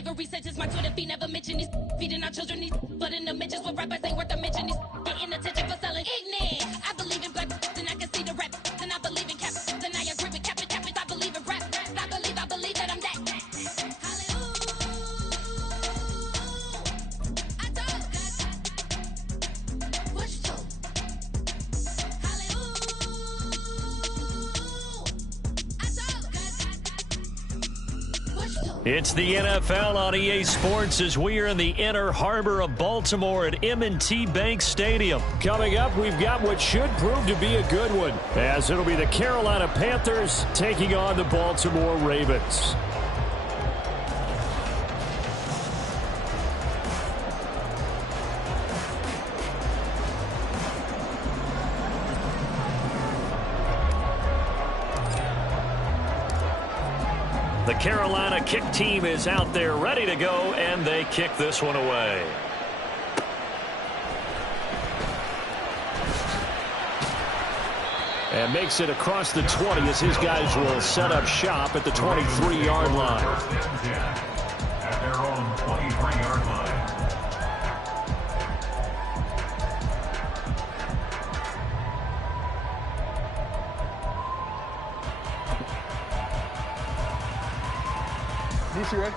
Ivory says it's my Twitter feed, never mention these feeding our children these, but in the mentions with rappers ain't worth a mention. These getting attention for selling ignorant. I believe in black and I can see the rap, and I believe in cap, and I agree with cap. I believe in rap, I believe that I'm that. It's the NFL on EA Sports as we are in the inner harbor of Baltimore at M&T Bank Stadium. Coming up, we've got what should prove to be a good one, as it'll be the Carolina Panthers taking on the Baltimore Ravens. The Carolina kick team is out there ready to go, and they kick this one away. And makes it across the 20 as his guys will set up shop at the 23-yard line. At their own 23-yard line. Right?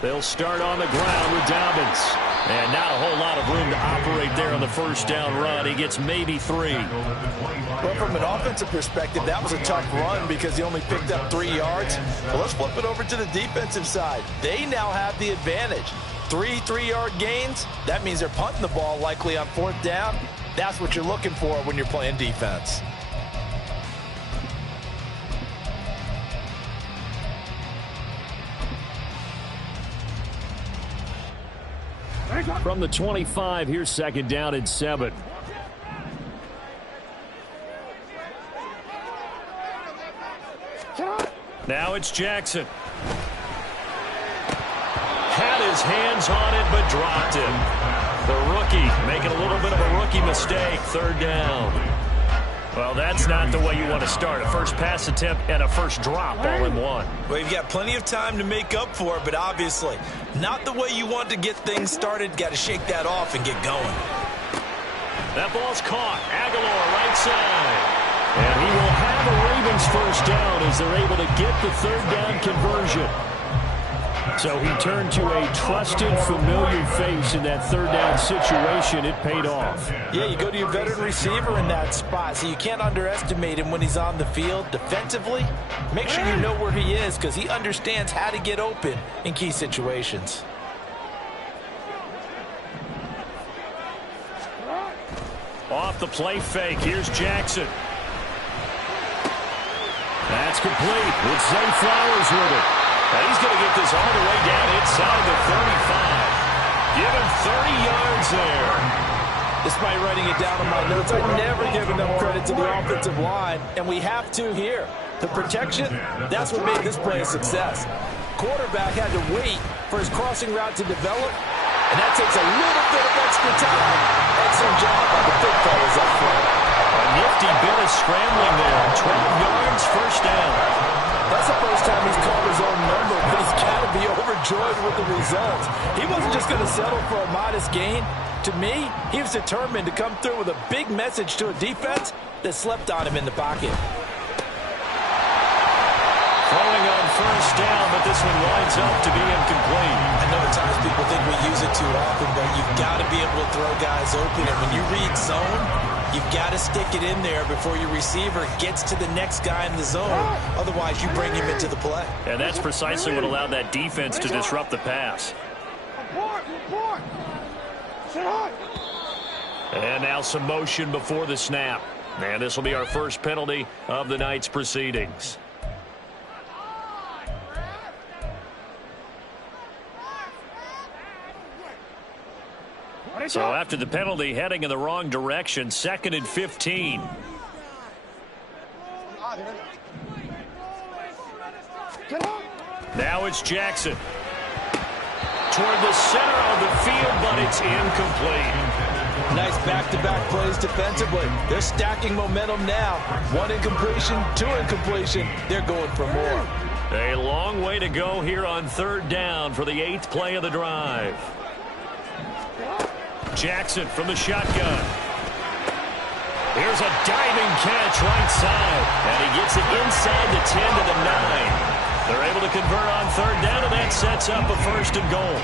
They'll start on the ground with Dobbins. And not a whole lot of room to operate there on the first down run. He gets maybe 3. Well, from an offensive perspective, that was a tough run because he only picked up 3 yards. But let's flip it over to the defensive side. They now have the advantage. 3 3-yard gains. That means they're punting the ball likely on 4th down. That's what you're looking for when you're playing defense. From the 25, here's 2nd down and 7. Now it's Jackson. Had his hands on it, but dropped it. The rookie making a little bit of a rookie mistake. 3rd down. Well, that's not the way you want to start. A first pass attempt and a first drop all in one. Well, you've got plenty of time to make up for it, but obviously not the way you want to get things started. Got to shake that off and get going. That ball's caught. Aguilar right side. And he will have a Ravens first down as they're able to get the 3rd down conversion. So he turned to a trusted, familiar face in that 3rd down situation. It paid off. Yeah, you go to your veteran receiver in that spot, so you can't underestimate him when he's on the field. Defensively, make sure you know where he is because he understands how to get open in key situations. Off the play fake. Here's Jackson. That's complete with Zay Flowers with it. And he's going to get this all the way down inside the 35. Give him 30 yards there. Despite writing it down in my notes, I've never given them credit to the offensive line, and we have to here. The protection, that's what made this play a success. Quarterback had to wait for his crossing route to develop, and that takes a little bit of extra time. Excellent job by the big fellas up front. A nifty bit of scrambling there. 12 yards, first down. That's the first time he's called his own number, but he's got to be overjoyed with the results. He wasn't just going to settle for a modest gain. To me, he was determined to come through with a big message to a defense that slept on him in the pocket. Throwing on first down, but this one winds up to be incomplete. I know at times people think we use it too often, but you've got to be able to throw guys open. And when you read zone, you've got to stick it in there before your receiver gets to the next guy in the zone. Otherwise, you bring him into the play. And that's precisely what allowed that defense to disrupt the pass. And now some motion before the snap. And this will be our first penalty of the night's proceedings. So after the penalty, heading in the wrong direction, 2nd and 15. Now it's Jackson. Toward the center of the field, but it's incomplete. Nice back-to-back plays defensively. They're stacking momentum now. 1 incompletion, 2 incompletion. They're going for more. A long way to go here on 3rd down for the 8th play of the drive. Jackson from the shotgun. Here's a diving catch right side. And he gets it inside the 10 to the 9. They're able to convert on 3rd down, and that sets up a 1st and goal.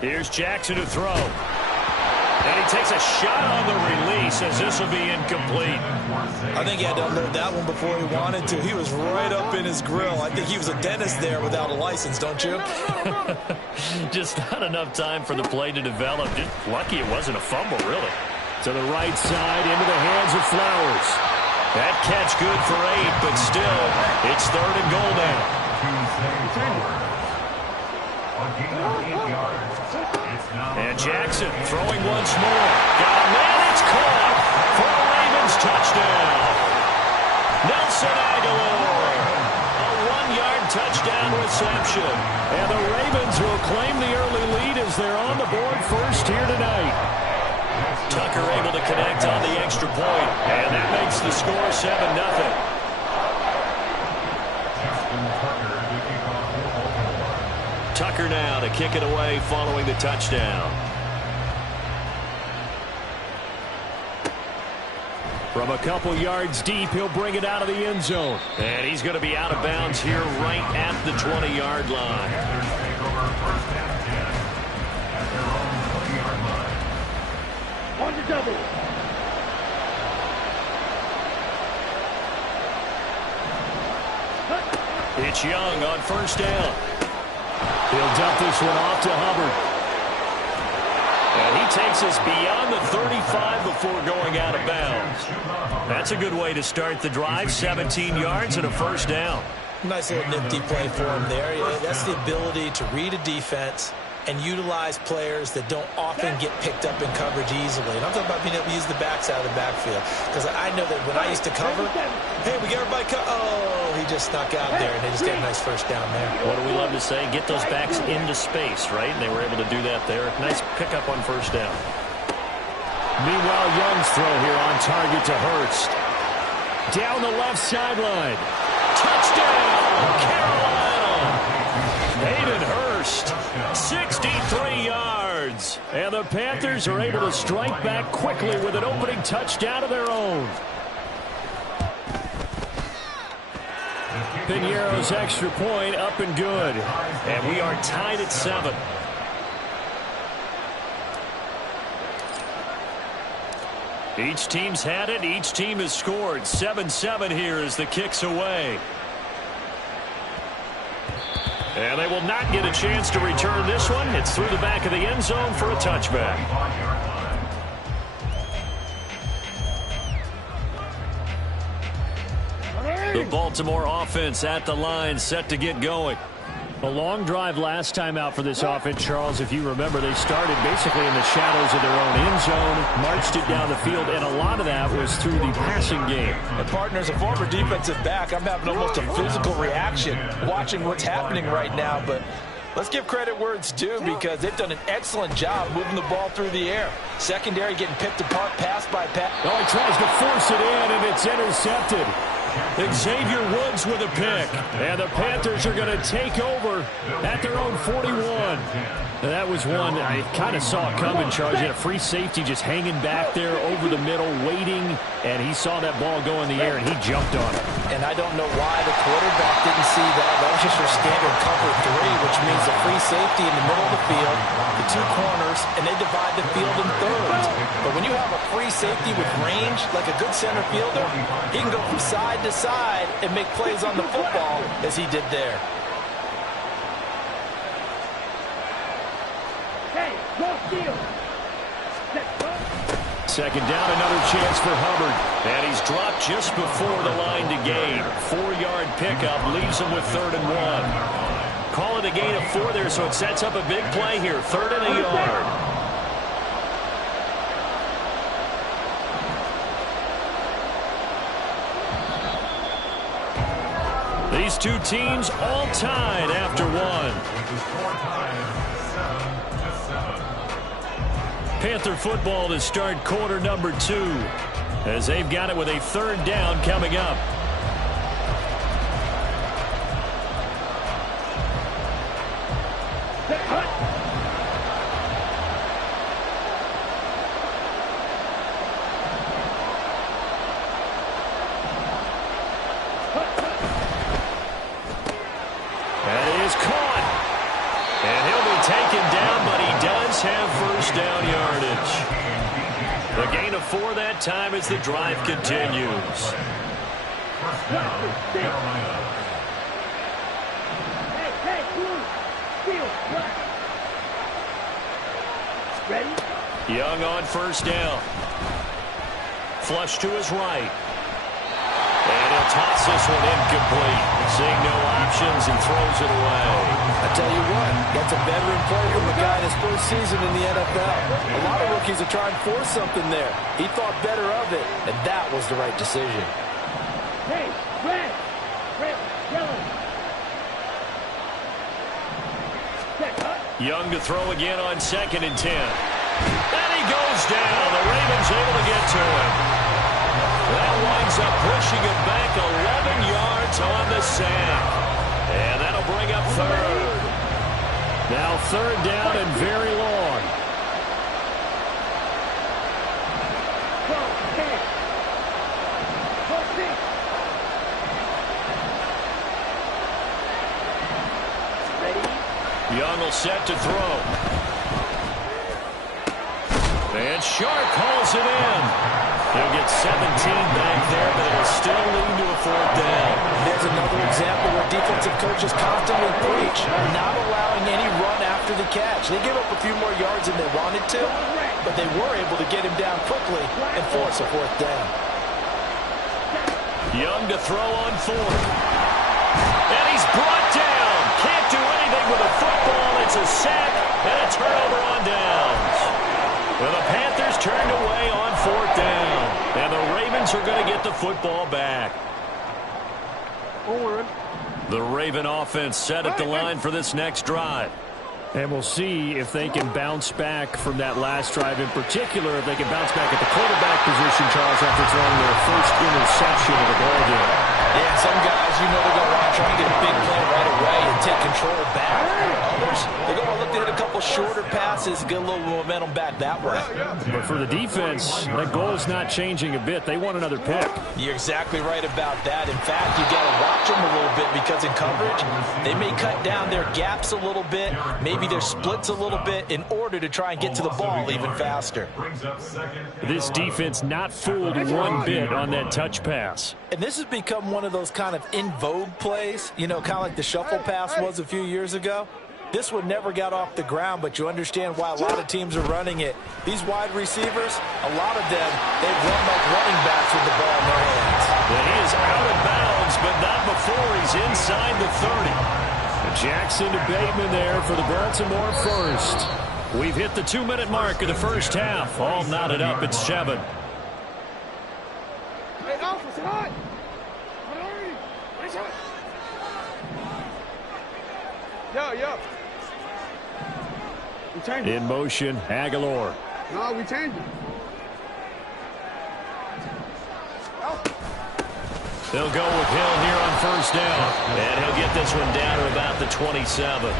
Here's Jackson to throw. And he takes a shot on the release as this will be incomplete. I think he had to unload that one before he wanted to. He was right up in his grill. I think he was a dentist there without a license, don't you? Just not enough time for the play to develop. Just lucky it wasn't a fumble, really. To the right side, into the hands of Flowers. That catch good for 8, but still, it's 3rd and goal now. And Jackson throwing once more. Got a man, it's caught for a Ravens touchdown. Nelson Aguilar. A 1-yard touchdown reception. And the Ravens will claim the early lead as they're on the board first here tonight. Tucker able to connect on the extra point, and that makes the score 7-0. Tucker now to kick it away following the touchdown. From a couple yards deep, he'll bring it out of the end zone. And he's going to be out of bounds here right at the 20-yard line. On the double. It's Young on 1st down. He'll dump this one off to Hubbard. And he takes us beyond the 35 before going out of bounds. That's a good way to start the drive. 17 yards and a 1st down. Nice little nifty play for him there. That's the ability to read a defense and utilize players that don't often get picked up in coverage easily. And I'm talking about being able to use the backside of the backfield. Because I know that when I used to cover, hey, we got everybody oh, he just snuck out there, and they just got a nice 1st down there. What do we love to say? Get those backs into space, right? And they were able to do that there. Nice pickup on 1st down. Meanwhile, Young's throw here on target to Hurst. Down the left sideline. Touchdown, Carolina! Hayden Hurst, 63 yards. And the Panthers are able to strike back quickly with an opening touchdown of their own. Piñeiro's extra point up and good. And we are tied at 7. Each team's had it. Each team has scored. 7-7 here as the kick's away. And they will not get a chance to return this one. It's through the back of the end zone for a touchback. The Baltimore offense at the line, set to get going. A long drive last time out for this offense, Charles. If you remember, they started basically in the shadows of their own end zone, marched it down the field, and a lot of that was through the passing game. And partners, a former defensive back, I'm having almost a physical reaction watching what's happening right now. But let's give credit where it's due, because they've done an excellent job moving the ball through the air. Secondary getting picked apart pass by pass. Oh, he tries to force it in, and it's intercepted. Xavier Woods with a pick. And the Panthers are going to take over at their own 41. And that was one I kind of saw coming, Charles. He had a free safety just hanging back there over the middle, waiting, and he saw that ball go in the air, and he jumped on it. And I don't know why the quarterback didn't see that. That was just your standard cover 3, which means the free safety in the middle of the field, the 2 corners, and they divide the field in thirds. But when you have a free safety with range, like a good center fielder, he can go from side to side and make plays on the football as he did there. Second down, another chance for Hubbard. And he's dropped just before the line to gain. 4-yard pickup leaves him with 3rd and 1. Call it a gain of 4 there, so it sets up a big play here. 3rd and a yard. These two teams all tied after one. With the score tied 7-7. Panther football to start quarter number 2 as they've got it with a third down coming up. That is caught. And he'll be taken down, but he does have first down yardage. The gain of 4 that time as the drive continues. First down, Carolina. Hey, field, ready? Young on first down. Flush to his right. And he'll toss this one incomplete. Seeing no options, he throws it away. I tell you what, that's a veteran play from a guy in his first season in the NFL. A lot of rookies are trying to force something there. He thought better of it, and that was the right decision. Hey, red, yellow. Young to throw again on 2nd and 10. And he goes down. The Ravens able to get to him. That winds up pushing him back 11 yards on the sack. And that'll bring up third. Now third down and very long. Young will set to throw. And Sharp hauls it in. He'll get 17 back there, but it'll still lead to a fourth down. There's another example where defensive coaches constantly preach, not allowing any run after the catch. They give up a few more yards than they wanted to, but they were able to get him down quickly and force a fourth down. Young to throw on 4th. And he's brought down. Can't do anything with a football. It's a sack and a turnover on downs. Well, the Panthers turned away on 4th down. And the Ravens are going to get the football back. The Raven offense set at the line for this next drive. And we'll see if they can bounce back from that last drive. In particular, if they can bounce back at the quarterback position, Charles, after throwing their first interception of the ball game. Yeah, some guys, you know, they're going to want to try and get a big play right away and take control back. Others, they're going to look to hit a couple shorter passes, get a little momentum back that way. But for the defense, that goal's not changing a bit. They want another pick. You're exactly right about that. In fact, you got to watch them a little bit because in coverage, they may cut down their gaps a little bit, maybe their splits a little bit in order to try and get to the ball even faster. This defense not fooled one bit on that touch pass. And this has become one of those kind of in vogue plays, you know, kind of like the shuffle pass was a few years ago. This one never got off the ground, but you understand why a lot of teams are running it. These wide receivers, a lot of them, they run like running backs with the ball in their hands. And he is out of bounds, but not before he's inside the 30. Jackson to Bateman there for the Baltimore first. We've hit the 2-minute mark of the first half. All knotted up at 7. Hey, Alpha, say hi. Yo. We changed it. In motion, Aguilar. No, we changed it. They'll go with Hill here on first down. And he'll get this one down to about the 27.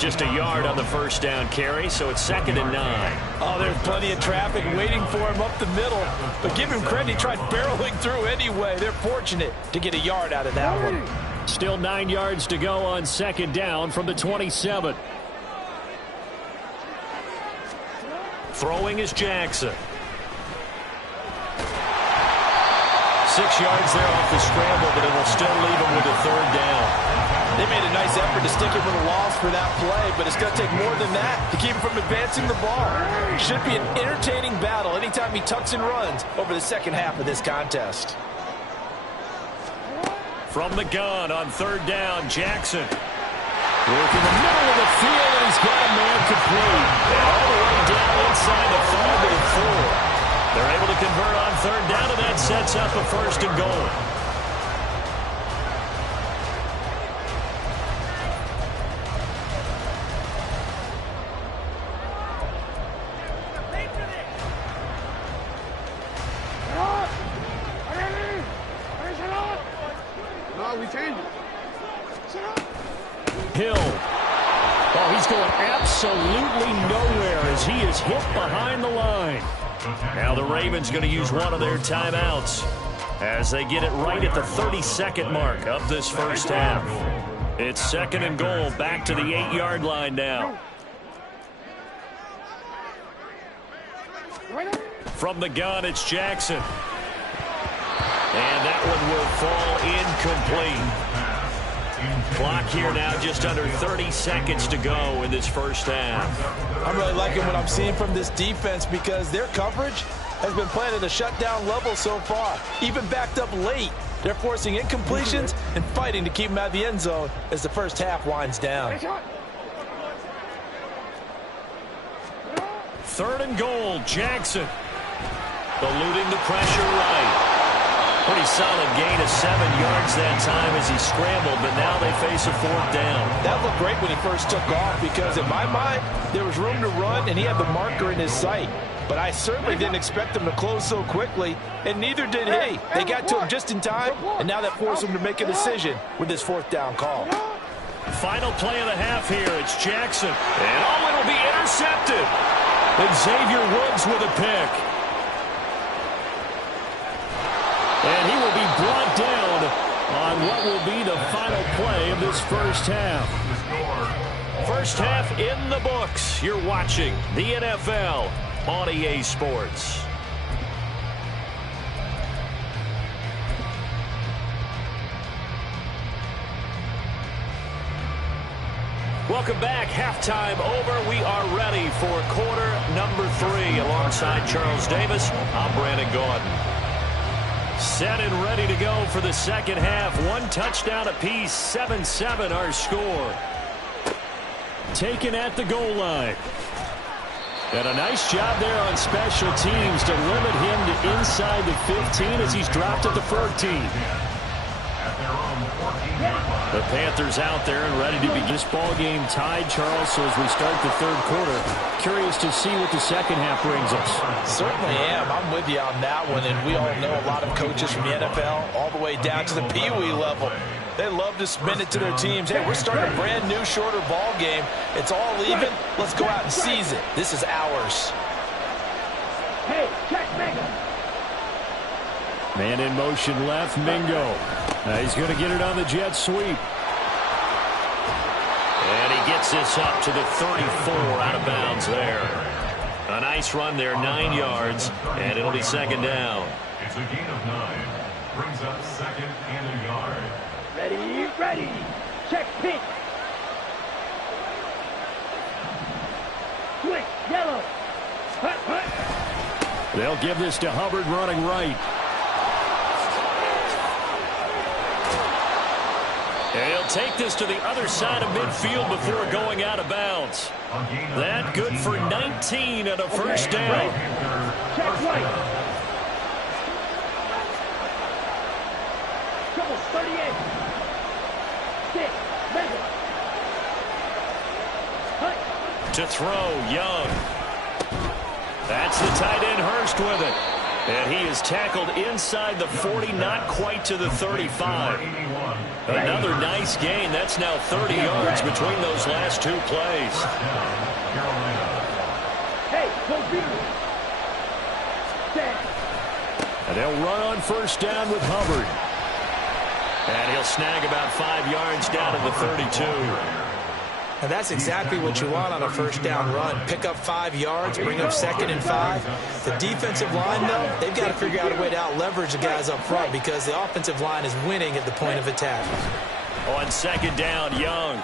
Just a yard on the first down carry, so it's 2nd and 9. Oh, there's plenty of traffic waiting for him up the middle. But give him credit, he tried barreling through anyway. They're fortunate to get a yard out of that one. Still 9 yards to go on 2nd down from the 27. Throwing is Jackson. 6 yards there off the scramble, but it'll still leave him with a third down. They made a nice effort to stick him with a loss for that play, but it's going to take more than that to keep him from advancing the ball. Should be an entertaining battle anytime he tucks and runs over the second half of this contest. From the gun on third down, Jackson. Work in the middle of the field, and he's got a man complete. And all the way down inside the 5 to the 4. They're able to convert on third down, and that sets up a 1st and goal. foul, we change it. Hill. Oh, he's going absolutely nowhere as he is hit behind the line. Now the Ravens going to use one of their timeouts as they get it right at the 32nd mark of this first half. It's 2nd and goal, back to the 8-yard line now. From the gun, it's Jackson. And that one will fall incomplete. Clock here now, just under 30 seconds to go in this first half. I'm really liking what I'm seeing from this defense because their coverage has been playing at a shutdown level so far. Even backed up late, they're forcing incompletions and fighting to keep them out of the end zone as the first half winds down. 3rd and goal, Jackson. Eluding the pressure right. Pretty solid gain of 7 yards that time as he scrambled, but now they face a 4th down. That looked great when he first took off because in my mind, there was room to run and he had the marker in his sight. But I certainly didn't expect him to close so quickly, and neither did he. They got to him just in time, and now that forced him to make a decision with this 4th down call. Final play of the half here. It's Jackson. And oh, it'll be intercepted. And Xavier Woods with a pick. And he will be brought down on what will be the final play of this first half. First half in the books. You're watching the NFL on EA Sports. Welcome back. Halftime over. We are ready for quarter number 3. Alongside Charles Davis, I'm Brandon Gaudin. Set and ready to go for the second half. 1 touchdown apiece. 7-7 our score. Taken at the goal line. And a nice job there on special teams to limit him to inside the 15 as he's dropped at the 14. The Panthers out there and ready to be this ball game tied, Charles. So as we start the 3rd quarter, curious to see what the second half brings us. Certainly am. I'm with you on that one. And we all know a lot of coaches from the NFL all the way down to the Pee Wee level. They love to spin it to their teams. Hey, we're starting a brand new, shorter ball game. It's all even. Let's go out and seize it. This is ours. Hey, check Mingo. Man in motion left, Mingo. He's going to get it on the jet sweep. And he gets this up to the 34, out of bounds there. A nice run there, 9 yards, and it'll be 2nd down. It's a gain of 9. Brings up 2nd and a yard. Ready, ready. Check pink. Switch, yellow. Hut, hut. They'll give this to Hubbard running right. And he'll take this to the other side of midfield before going out of bounds. That good for 19 and a first down. Check right. Trouble 38. 6. Mega. Hut. To throw, Young. That's the tight end, Hurst, with it. And he is tackled inside the 40, not quite to the 35. Another nice gain. That's now 30 yards between those last 2 plays. Hey, go Beatles. And they'll run on first down with Hubbard. And he'll snag about 5 yards down to the 32. And that's exactly what you want on a first down run. Pick up 5 yards, bring up 2nd and 5. The defensive line, though, they've got to figure out a way to out-leverage the guys up front because the offensive line is winning at the point of attack. On 2nd down, Young.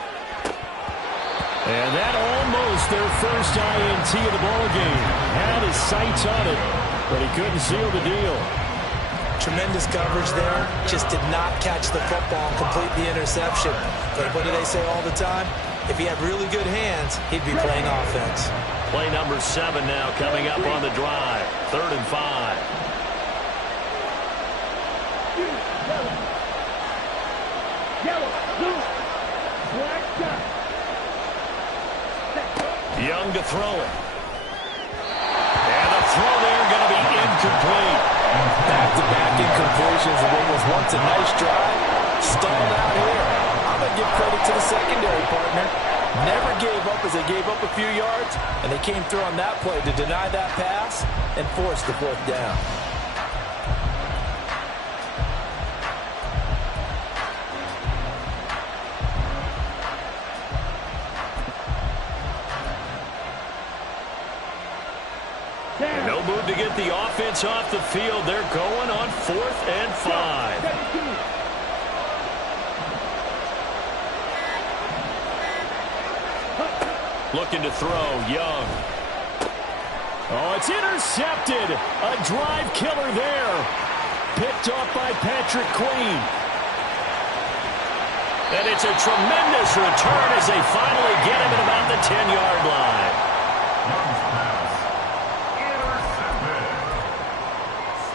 And that almost their first INT of the ball game. Had his sights on it, but he couldn't seal the deal. Tremendous coverage there. Just did not catch the football and complete the interception. But what do they say all the time? If he had really good hands, he'd be playing offense. Play number 7 now coming up on the drive. 3rd and 5. Yellow, blue, black dot. Young to throw it. And the throw there going to be incomplete. Back-to-back incompletions of what was once a nice drive stalled out here. I'm going to give credit to the secondary partner. Never gave up as they gave up a few yards, and they came through on that play to deny that pass and force the fourth down. No move to get the offense off the field. They're going on 4th and 5. Looking to throw, Young. Oh, it's intercepted. A drive killer there. Picked off by Patrick Queen. And it's a tremendous return as they finally get him at about the 10-yard line. Young's pass. Intercepted.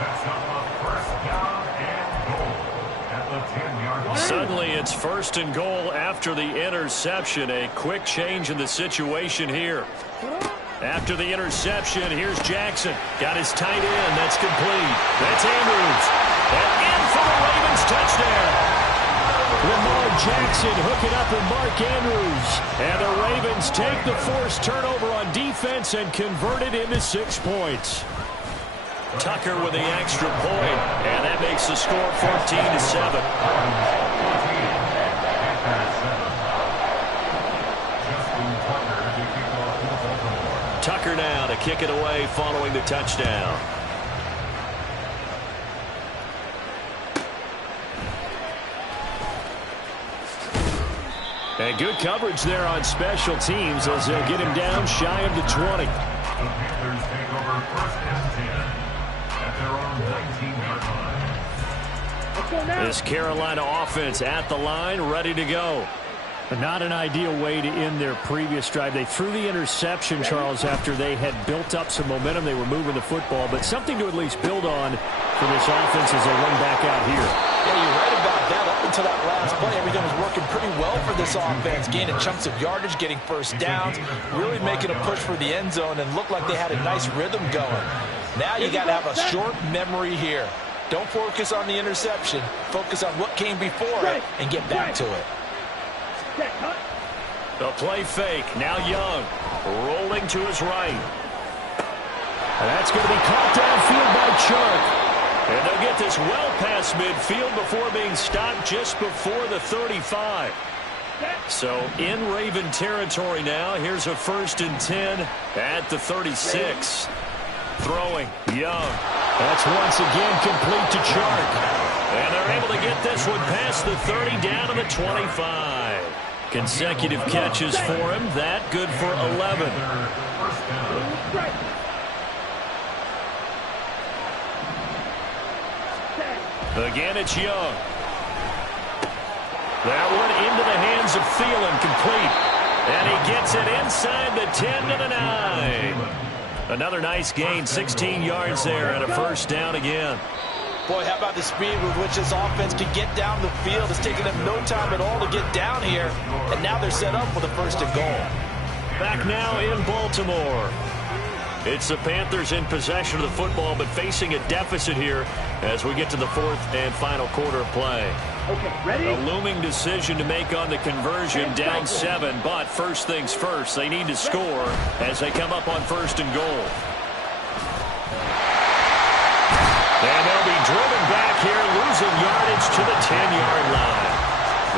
Sets up a first down and goal at the 10-yard line. Suddenly it's 1st and goal after the interception. A quick change in the situation here. After the interception, here's Jackson. Got his tight end. That's complete. That's Andrews. And in for the Ravens touchdown. Lamar Jackson hooking up with Mark Andrews. And the Ravens take the forced turnover on defense and convert it into 6 points. Tucker with the extra point, and that makes the score 14-7. Tucker now to kick it away following the touchdown. And good coverage there on special teams as they'll get him down shy of the 20. The Panthers take over 1st and 10 at their own 19-yard line. This Carolina offense at the line, ready to go. But not an ideal way to end their previous drive. They threw the interception, Charles, after they had built up some momentum. They were moving the football, but something to at least build on for this offense as they run back out here. Yeah, you're right about that. Up until that last play, everything was working pretty well for this offense, gaining chunks of yardage, getting first downs, really making a push for the end zone, and looked like they had a nice rhythm going. Now you got to have a short memory here. Don't focus on the interception. Focus on what came before it and get back to it. The play fake. Now Young rolling to his right. And that's going to be caught downfield by Chark. And they'll get this well past midfield before being stopped just before the 35. So in Raven territory now. Here's a 1st and 10 at the 36. Throwing, Young. That's once again complete to Chark. And they're able to get this one past the 30 down to the 25. Consecutive catches for him. That good for 11. Again, it's Young. That one into the hands of Thielen, complete. And he gets it inside the 10 to the 9. Another nice gain, 16 yards there and a first down again. Boy, how about the speed with which this offense can get down the field? It's taken them no time at all to get down here, and now they're set up for the 1st and goal. Back now in Baltimore. It's the Panthers in possession of the football, but facing a deficit here as we get to the 4th and final quarter of play. Okay, ready? A looming decision to make on the conversion, down 7, but first things first, they need to score as they come up on 1st and goal. And they'll be driven back here, losing yardage to the 10-yard line.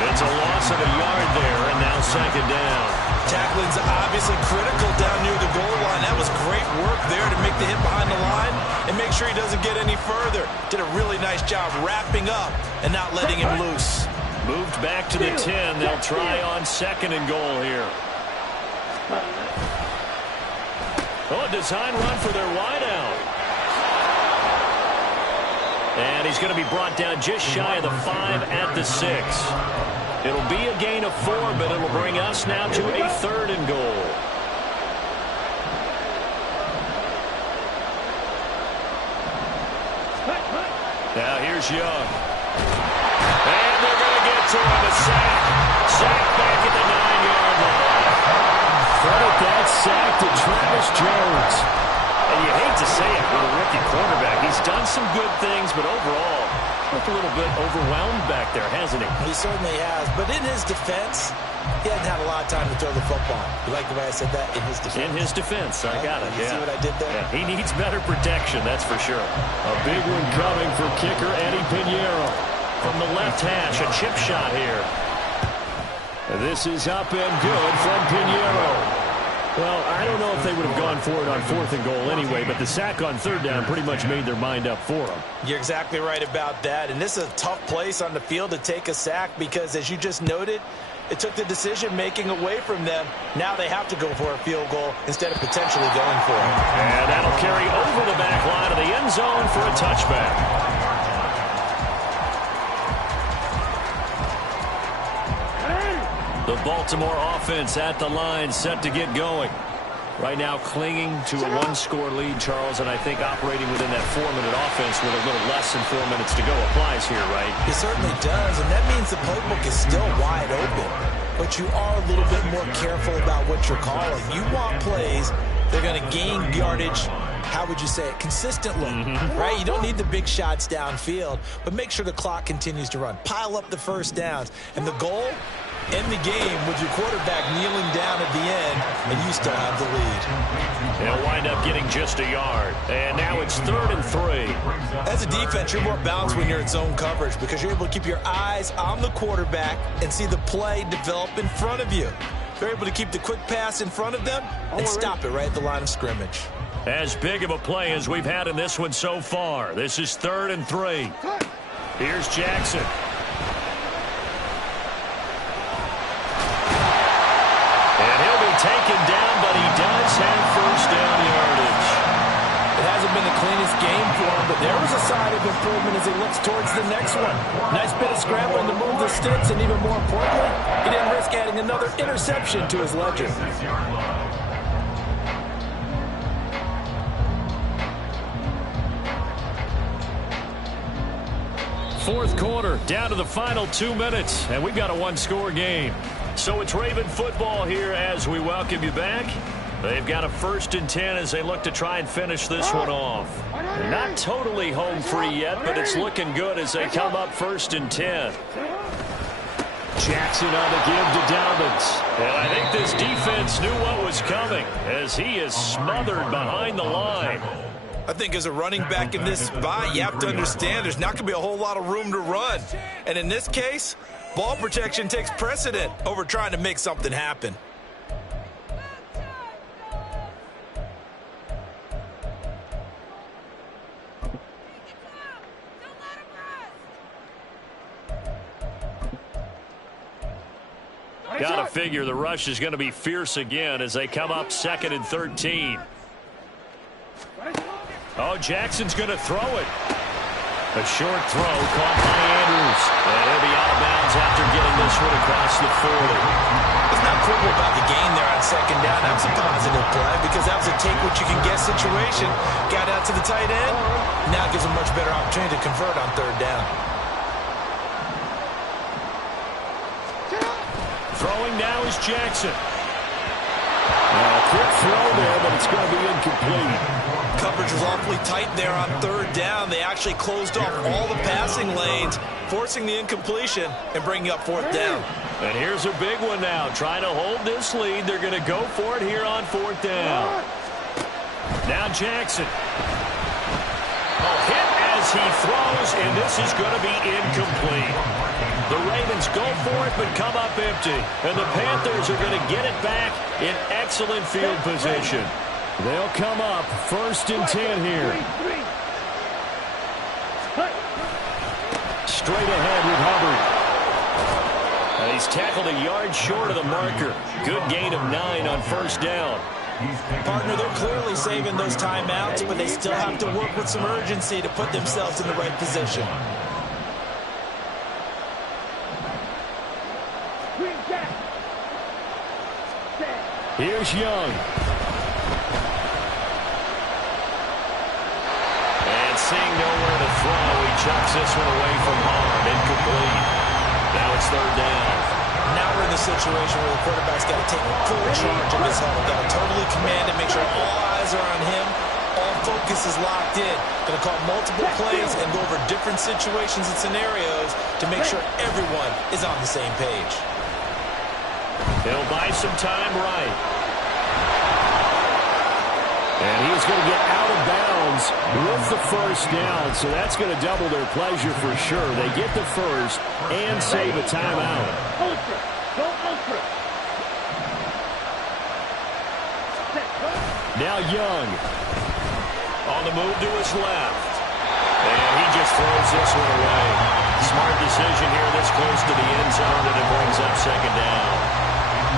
It's a loss of a yard there, and now 2nd down. Tackling's obviously critical down near the goal line. That was great work there to make the hit behind the line and make sure he doesn't get any further. Did a really nice job wrapping up and not letting him loose. Moved back to the 10. They'll try on 2nd and goal here. Oh, a design run for their wideout. And he's going to be brought down just shy of the 5 at the 6. It'll be a gain of 4, but it'll bring us now to a 3rd and goal. Now here's Young. And they're going to get to him, a sack. Sack back at the 9-yard line. Credit that sack to Travis Jones. And you hate to say it with a rookie quarterback. He's done some good things, but overall, looked a little bit overwhelmed back there, hasn't he? He certainly has. But in his defense, he hasn't had a lot of time to throw the football. You like the way I said that? In his defense. In his defense. I got it. You see what I did there? Yeah, he needs better protection, that's for sure. A big one coming for kicker Eddie Pinheiro. From the left hash, a chip shot here. This is up and good from Pinheiro. Well, I don't know if they would have gone for it on 4th and goal anyway, but the sack on 3rd down pretty much made their mind up for them. You're exactly right about that. And this is a tough place on the field to take a sack because, as you just noted, it took the decision-making away from them. Now they have to go for a field goal instead of potentially going for it. And that'll carry over the back line of the end zone for a touchback. The Baltimore offense at the line, set to get going. Right now clinging to a 1-score lead, Charles, and I think operating within that 4-minute offense with a little less than 4 minutes to go applies here, right? It certainly does, and that means the playbook is still wide open. But you are a little bit more careful about what you're calling. You want plays that are going to gain yardage, how would you say it, consistently, right? You don't need the big shots downfield, but make sure the clock continues to run. Pile up the first downs, and the goal, end the game with your quarterback kneeling down at the end, and you still have the lead. They'll wind up getting just a yard. And now it's 3rd and 3. As a defense, you're more balanced when you're in zone coverage because you're able to keep your eyes on the quarterback and see the play develop in front of you. You're able to keep the quick pass in front of them and stop it right at the line of scrimmage. As big of a play as we've had in this one so far. This is 3rd and 3. Here's Jackson. Taken down, but he does have first down yardage. It hasn't been the cleanest game for him, but there was a sign of improvement as he looks towards the next one. Nice bit of scrambling to move the sticks, and even more importantly, he didn't risk adding another interception to his ledger. Fourth quarter, down to the final 2 minutes, and we've got a 1-score game. So it's Raven football here as we welcome you back. They've got a 1st and 10 as they look to try and finish this one off. They're not totally home free yet, but it's looking good as they come up 1st and 10. Jackson on the give to Dobbins. And I think this defense knew what was coming as he is smothered behind the line. I think as a running back in this spot, you have to understand there's not going to be a whole lot of room to run. And in this case, ball protection takes precedent over trying to make something happen. Got to figure the rush is going to be fierce again as they come up 2nd and 13. Oh, Jackson's going to throw it. A short throw caught by Andrews. And he'll be out of bounds after getting this one across the 40. It's not quibble about the gain there on 2nd down. That was a positive play because that was a take-what-you-can-get situation. Got out to the tight end. Now gives a much better opportunity to convert on 3rd down. Throwing now is Jackson. Quick throw there, but it's going to be incomplete. Coverage was awfully tight there on 3rd down. They actually closed off all the passing lanes, forcing the incompletion and bringing up 4th down. And here's a big one now. Trying to hold this lead. They're going to go for it here on 4th down. Now Jackson. Hit as he throws, and this is going to be incomplete. The Ravens go for it, but come up empty. And the Panthers are going to get it back in excellent field position. They'll come up 1st and 10 here. Straight ahead with Hubbard. And he's tackled a yard short of the marker. Good gain of 9 on 1st down. Partner, they're clearly saving those timeouts, but they still have to work with some urgency to put themselves in the right position. Here's Young. And seeing nowhere to throw, he chucks this one away from home. Incomplete. Now it's 3rd down. Now we're in the situation where the quarterback's got to take full charge of his huddle. Got to totally command it, make sure all eyes are on him, All focus is locked in. Going to call multiple plays and go over different situations and scenarios to make sure everyone is on the same page. He'll buy some time right. And he's going to get out of bounds with the first down, so that's going to double their pleasure for sure. They get the first and save a timeout. Ultra. Go ultra. Now Young. On the move to his left. And he just throws this one away. Smart decision here this close to the end zone, and it brings up second down.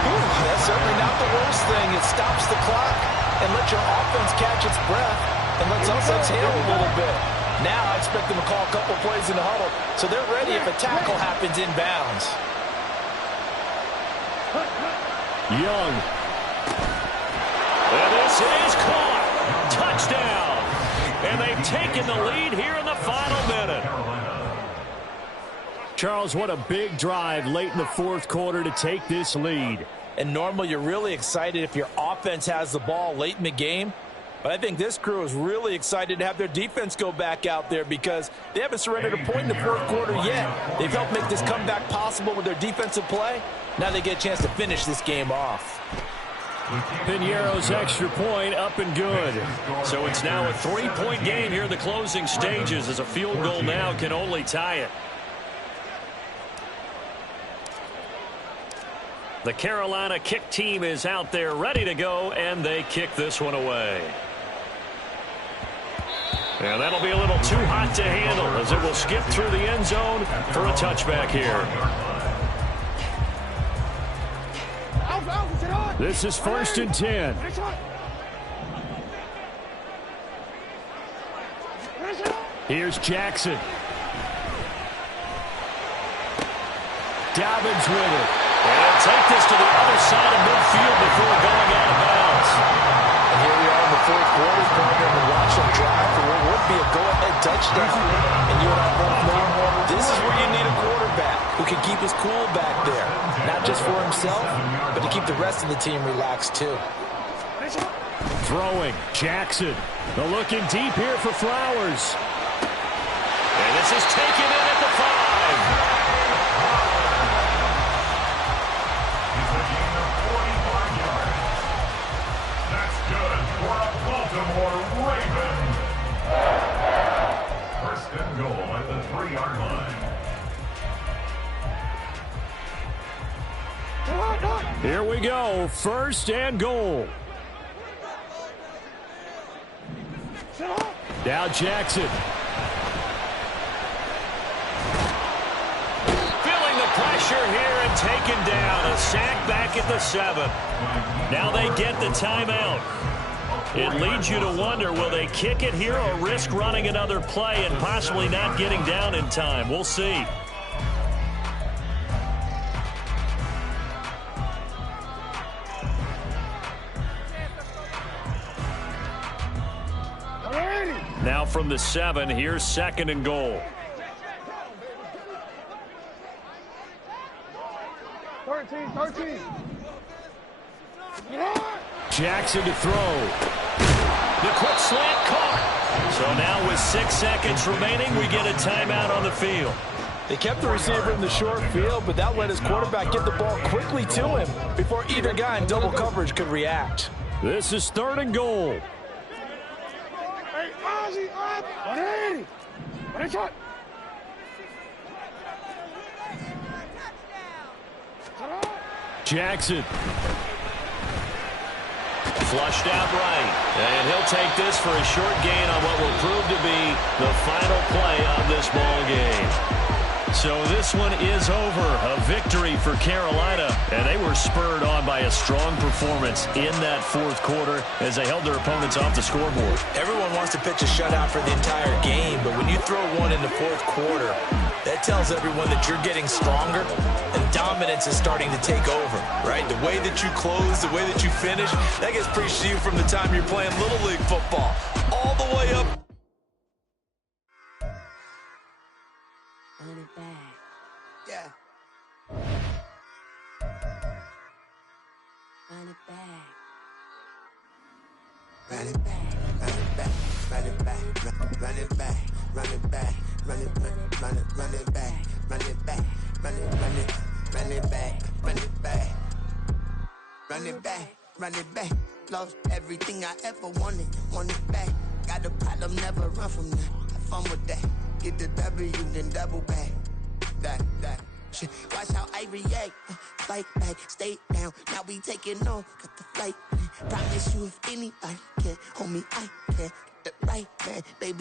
Ooh, that's certainly not the worst thing. It stops the clock and lets your offense catch its breath and lets us exhale a little bit. Now I expect them to call a couple plays in the huddle so they're ready if a tackle happens inbounds. Young. And this is caught. Touchdown. And they've taken the lead here in the final minute. Charles, what a big drive late in the fourth quarter to take this lead. And normally you're really excited if your offense has the ball late in the game. But I think this crew is really excited to have their defense go back out there because they haven't surrendered a point in the fourth quarter yet. They've helped make this comeback possible with their defensive play. Now they get a chance to finish this game off. Piñeiro's extra point up and good. So it's now a 3-point game here in the closing stages, as a field goal now can only tie it. The Carolina kick team is out there ready to go, and they kick this one away. And that'll be a little too hot to handle as it will skip through the end zone for a touchback here. This is 1st and 10. Here's Jackson. Dobbins with it. And he'll take this to the other side of midfield before going out of bounds. And here we are in the fourth quarter, program to watch them drive for what would be a go-ahead touchdown. And you and I both know this is where you need a quarterback who can keep his cool back there. Not just for himself, but to keep the rest of the team relaxed too. Throwing, Jackson. They're looking deep here for Flowers. And this is taken in at the 5. He's a gain of 45 yards. That's good for a Baltimore Raven. First and goal at the 3-yard line. Here we go. 1st and goal. Now Jackson. Feeling the pressure here and taken down. A sack back at the 7. Now they get the timeout. It leads you to wonder, will they kick it here or risk running another play and possibly not getting down in time? We'll see. Now from the 7, here's 2nd and goal. 13. Jackson to throw. The quick slant caught. So now with 6 seconds remaining, we get a timeout on the field. They kept the receiver in the short field, but that let his quarterback get the ball quickly to him before either guy in double coverage could react. This is 3rd and goal. Jackson. Flushed out right. And he'll take this for a short gain on what will prove to be the final play of this ball game. So this one is over. A victory for Carolina. And they were spurred on by a strong performance in that fourth quarter as they held their opponents off the scoreboard. Everyone wants to pitch a shutout for the entire game, but when you throw one in the fourth quarter, that tells everyone that you're getting stronger and dominance is starting to take over, right? The way that you close, the way that you finish, that gets preached to you from the time you're playing Little League football all the way up. Run it back. Yeah. Run it back. run it back, run it back, run it back, run it back, run it back, run it back, run it back, run it back, run it back, run it back, run it back, run it back. Lost everything I ever wanted it back. Got a problem, never run from that. Have fun with that. Get the W, then double back. That shit. Watch how I react. Fight back, stay down. Now we taking off. Got the flight. Promise you if anybody can, homie, I can. Get the right man, baby.